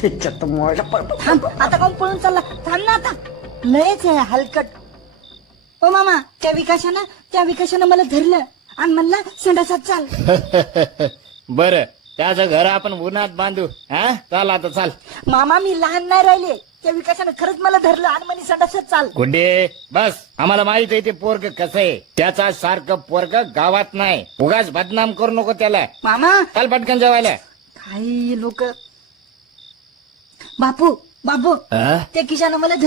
थांब आता आता ना हलकट ओ मामा त्या त्या विकासा मला धरलं आणि म्हणला संडासात चाल बर त्याचं घर आपण उन्हात बांधू हा चाल आता चाल मामा मी लहान नाही राहिले त्या विकासानं खरंच मला धरलं आणि म्हणजे संडासात चाल गुंडे बस आम्हाला माहित आहे ते, ते पोरग कसं आहे त्याचा सारखं पोरग गावात नाही उगाच बदनाम करू नको त्याला मामा काल पटकन जेवायला काही लोक बापू बापू ते किशाना मला